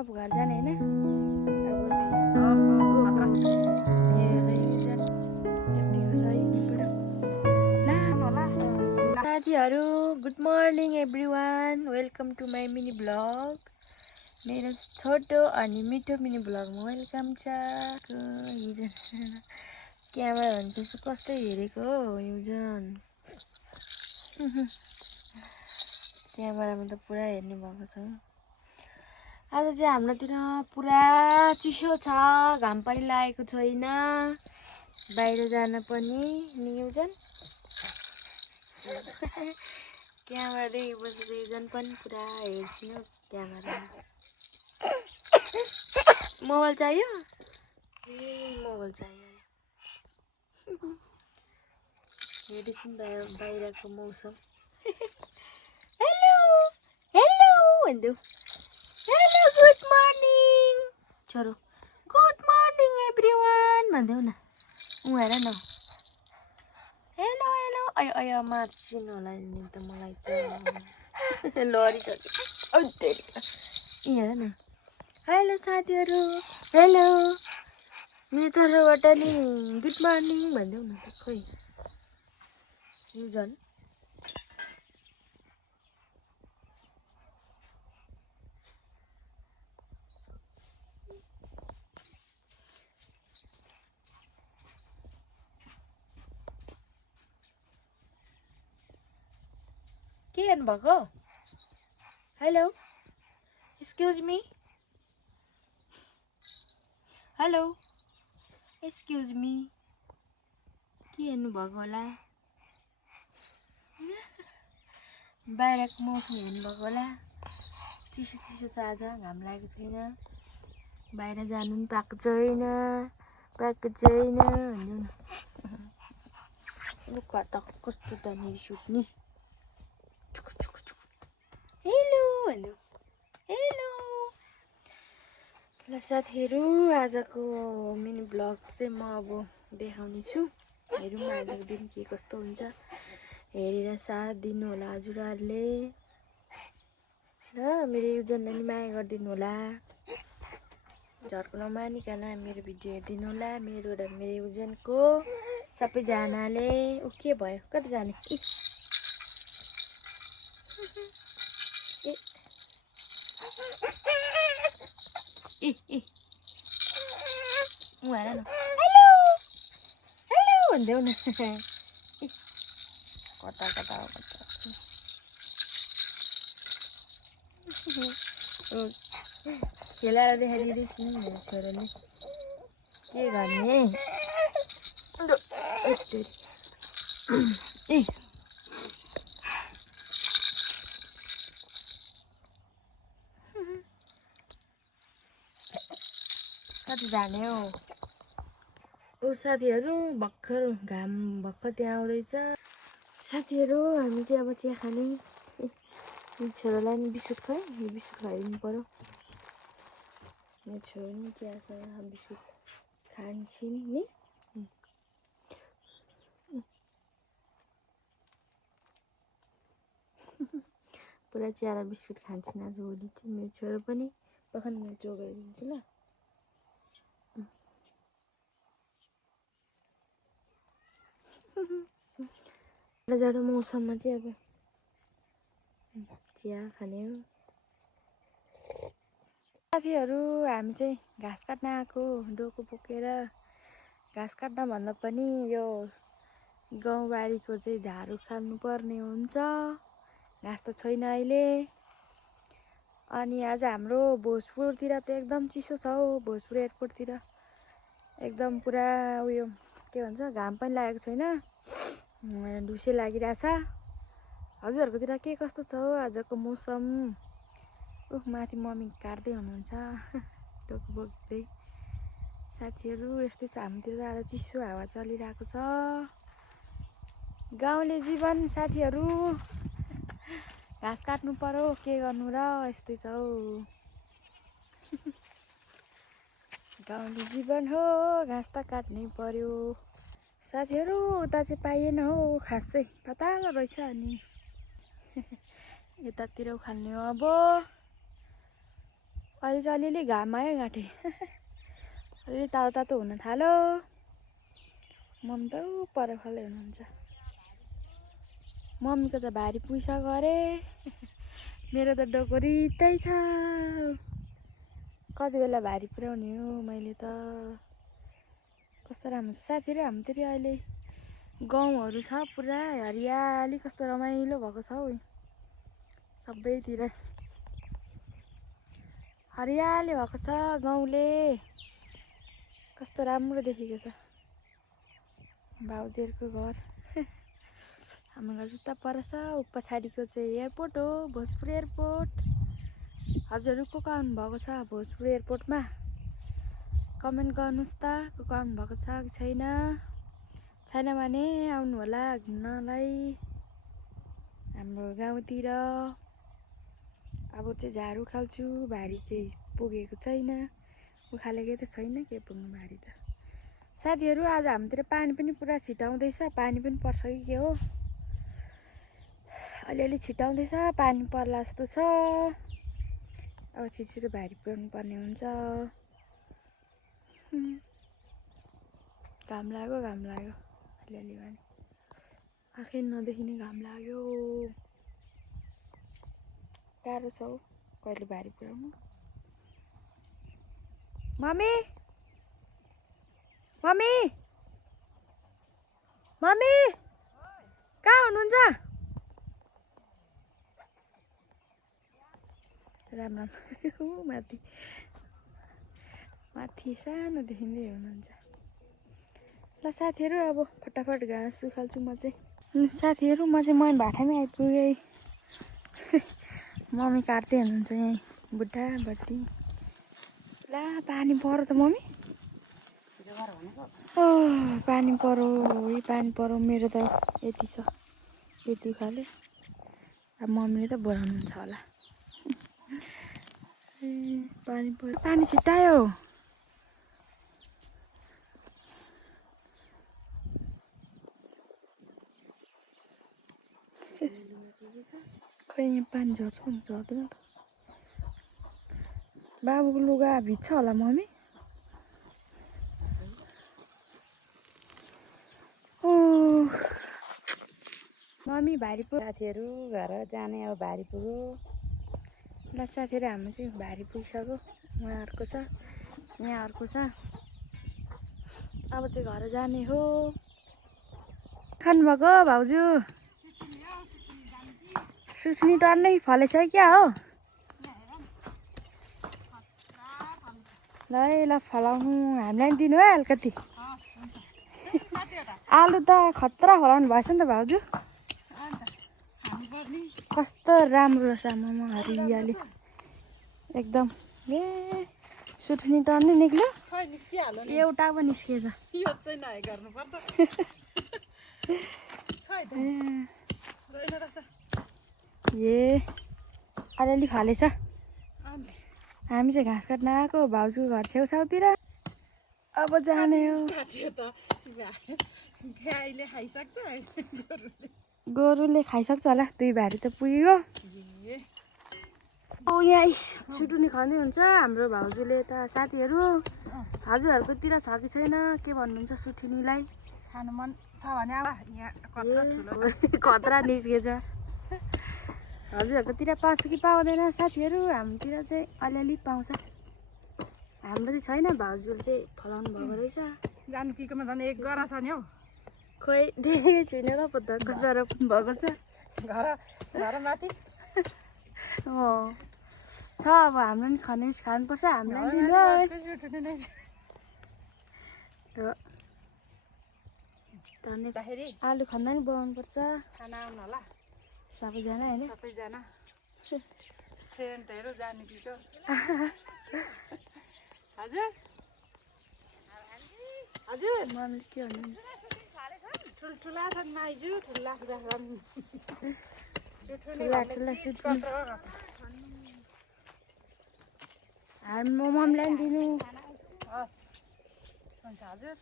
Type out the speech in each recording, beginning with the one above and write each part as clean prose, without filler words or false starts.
अब घर जाने हैन साथीहरु good morning everyone welcome to my mini blog मेरो छोटो अनि मिठो मिनी ब्लगमा वेलकम छ क्यामेरा भनेपछि कस्तो हेरेको हो युजन क्यामेरामा त पुरा हेर्ने भएको छ आज चाहिँ हाम्रोतिर पुरा चिसो छ घाम पनि लागेको छैन बाहिर जान पनि नि युजन क्यामेरा देखेपछि युजन पनि पुरा हेर्छु क्यामेरा मोबाइल चाहियो मोबाइल चाहियो हेर्दैछौँ बाहिरको मौसम हेलो हेलो भन्देऊ हेलो गुड मर्निङ छोरो गुड मर्निङ एभ्रीवान भन्देऊ न हेर न हेलो हेलो अयो अयो मार्चिनु होला नि त मलाई त लडिसक्यो हेर न हेलो साथीहरु हेलो मेरो तर्फबाट नि गुड मर्निङ भन्देऊ न खोइ युजन के हेर्नु भएको hello excuse me hello excuse me के हेर्नु भएको होला बाहिरको मौसम हेर्नु भएको होला चिसो चिसो छ आज घाम लागेको छैन बाहिर जानु पनि पाएको छैन भन्नु न लुक्का त कस्तो दामी सुत्ने हेलो भन्नु हेलो ल साथीहरु आजको मिनी ब्लग चाहिँ म अब देखाउने छु हेरौँ आजको दिन के कस्तो हुन्छ हेरेर साथ दिनु होला हजुरहरुले ल मेरो युजनलाई नि माया गरिदिनु होला झर्को नमानिकन मेरो भिडियो हेरिदिनु होला मेरो र मेरो युजनको सबैजनाले उ के भयो कता जाने हेर न हेलो हेलो भन्देऊ न कता कता खेलाएर देखाइदिँदैछु नि मेरो छोराले के गर्ने कति जाने हो ओ साथीहरु भर्खर घाम भर्खर त्यहाँ आउँदैछ साथीहरु हामी चाहिँ अब चिया खाने छोरालाई नि बिस्कुट खुवाई यो बिस्कुट खुवाइदिनु पर्यो मेरो छोरा नि चियासँग बिस्कुट खान्छन् नि पुरा चिया र बिस्कुट खान्छन् आज भोलि चाहिँ मेरो छोरा पनि पखन म जोगाइदिन्छु ल जाडो मौसममा चाहिँ अब चिया खाने हो साथीहरु हामी चाहिँ घाँस काट्न आएको डोको बोकेर घाँस काट्न भन्दा पनि यो गाउँबारीको चाहिँ झाडु खानु पर्ने हुन्छ घाँस त छैन अहिले अनि आज हाम्रो भोजपुरतिर त एकदम चिसो छ हौ भोजपुर एयरपोर्टतिर एकदम पुरा उयो के भन्छ घाम पनि लागेको छैन डुसे लागिरहेछ हजुरहरुकोतिर के कस्तो छ हो आजको मौसम माथि मम्मी काट्दै हुनुहुन्छ डोको बोक्दै साथीहरु यस्तै छ हामीतिर त आज चिसो हावा चलिरहेको छ गाउँले जीवन साथीहरु घाँस काट्नु पर्यो के गर्नु र यस्तै छ हौ गाउँले जीवन हो घाँस त काट्नै पर्यो साथीहरु उता चाहिँ पाइएन हौ खास चाहिँ पाताल रहेछ अनि यतातिर उखाल्ने हो अब अहिले चाहिँ अलिअलि घाम आयो घाँटे अलिअलि तातो तातो हुन थाल्यो। मम्मी त पर खलै हुनुहुन्छ। मम्मीको त भारी पुगिसक्यो अरे मेरो त डोको रित्तै छ। कति बेला भारी पुर्याउने हो मैले त। कस्तो राम्रो छ साथीहरू हाम्रोतिर अहिले गाउँहरू छ पुरा हरियाली कस्तो रमाइलो भएको छ हौ सबैतिर हरियाली भएको छ गाउँले कस्तो राम्रो देखेको छ। भाउजूहरूको घर हाम्रो घर जुत्ता परछ ऊ पछाडिको चाहिँ एयरपोर्ट हो भोजपुर एयरपोर्ट। हजुरहरू को आउनु भएको छ भोजपुर एयरपोर्टमा कमेन्ट गर्नुहोस् त को आउनु भएको छ कि छैन। छैन भने आउनु होला घुम्नलाई हाम्रो गाउँतिर। अब चाहिँ झाडु खाल्छु भारी चाहिँ पुगेको छैन उखालेकै त छैन के पुग्नु भारी त। साथीहरू आज हाम्रोतिर पानी पनि पुरा छिटाउँदैछ पानी पनि पर्छ कि के हो अलिअलि छिटाउँदैछ पानी पर्ला जस्तो छ। अब छिटो भारी पुर्याउनु पर्ने हुन्छ। घाम लाग्यो अलिअलि भने आँखै नदेखिने घाम लाग्यो। गाह्रो छ हौ कहिले भारी पुर्याउनु। मम्मी मम्मी मम्मी कहाँ हुनुहुन्छ? राम राम माथि माथि सानो देखिँदै हुनुहुन्छ। ल साथीहरू अब फटाफट घाँस सुखाल्छु म चाहिँ। साथीहरू म चाहिँ भाटामै आइपुगेँ। मम्मी काट्दै हुनुहुन्छ यहीँ बुढा बत्ती। ला पानी पऱ्यो त मम्मी पानी पऱ्यो मेरो त यति छ यति खाले। अब मम्मीले त बोलाउनुहुन्छ होला। पानी पऱ्यो पानी छिट्टायो। खै यहाँ पानी झर्छ नि झर्दैन त। बाबुको लुगा भिज्छ होला मम्मी। मम्मी भारी पुग्यो साथीहरू घर जाने अब भारी पुग्यो। ल साथीहरू हाम्रो चाहिँ भारी पुगिसक्यो। यहाँ अर्को छ यहाँ अर्को छ। अब चाहिँ घर जाने हो। खानुभएको भाउजू सुट्नी टर्नै फलेछ क्या हो। ल है ल फलाउनु हामीलाई दिनु है अलिकति। आलु त खतरा फलाउनु भएछ नि त भाउजू। कस्तो राम्रो रहेछ आमामा हरियाली एकदम। ए सुट्नी टर्नै निक्ल्यो एउटा पो निस्किएछ। ए अलिअलि फलेछ। हामी चाहिँ घाँस काट्न आएको भाउजूको घर छेउछाउतिर। अब जाने हो। गोरुले खाइसक्छ होला 2 भारी त पुग्यो। यहाँ सुटुनी खाँदै हुन्छ हाम्रो भाउजूले त। साथीहरू हजुरहरूकोतिर छ कि छैन के भन्नुहुन्छ सुठुनीलाई? खानु मन छ भने खतरा निस्केछ। हजुरहरूकोतिर पाउँछ कि पाउँदैन साथीहरू? हाम्रोतिर चाहिँ अलिअलि पाउँछ। हाम्रो चाहिँ छैन भाउजूले चाहिँ फलाउनु भएको रहेछ। जानु किकोमा झन् 1 गरा छ नि हौ। खोइ देखेकै छुइनँ र पत्ता गरा भएको छ घर माथि। छ अब हाम्रो नि खानुपर्छ हामीलाई दिनु। आलु खन्दा नि बनाउनु पर्छ। खाना आउनु होला सबैजना होइन सबैजना फ्रेन्डहरू जाने कि हजुर हजुर मम्मीले के भन्नु ठुल्ठुला छन् माइजू ठुला ठुला हाम्रो मम्मीलाई दिनु। हस् हुन्छ हजुर।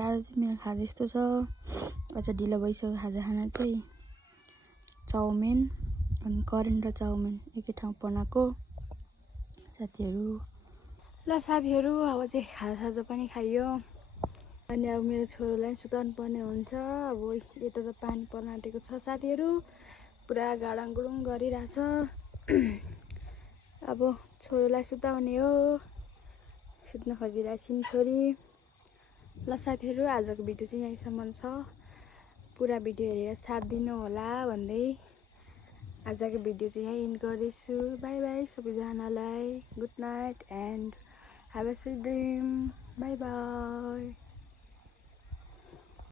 आज मेरो खाजा यस्तो छ। अझ ढिलो भइसक्यो खाजा खाना चाहिँ। चाउमिन अनि करेन्ट र चाउमिन एकै ठाउँ बनाएको। साथीहरू। ल साथीहरू, अब चाहिँ खाजासाजा पनि खाइयो अनि अब मेरो छोरोलाई सुताउनु पर्ने हुन्छ। अब यता त पानी पर्न आँटेको छ साथीहरू, पुरा गाडाङ गुडुङ गरिरहेछ। अब छोरोलाई सुताउने हो, सुत्न खोजिरहेको छिन् छोरी। ल साथीहरू, आजको भिडियो चाहिँ यहीँसम्म छ। पुरा भिडियो हेरेर साथ दिनु होला भन्दै आजको भिडियो चाहिँ यहीँ इन्ड गर्दैछु। बाई बाई सबैजनालाई, good night and have a sweet dream. Bye bye.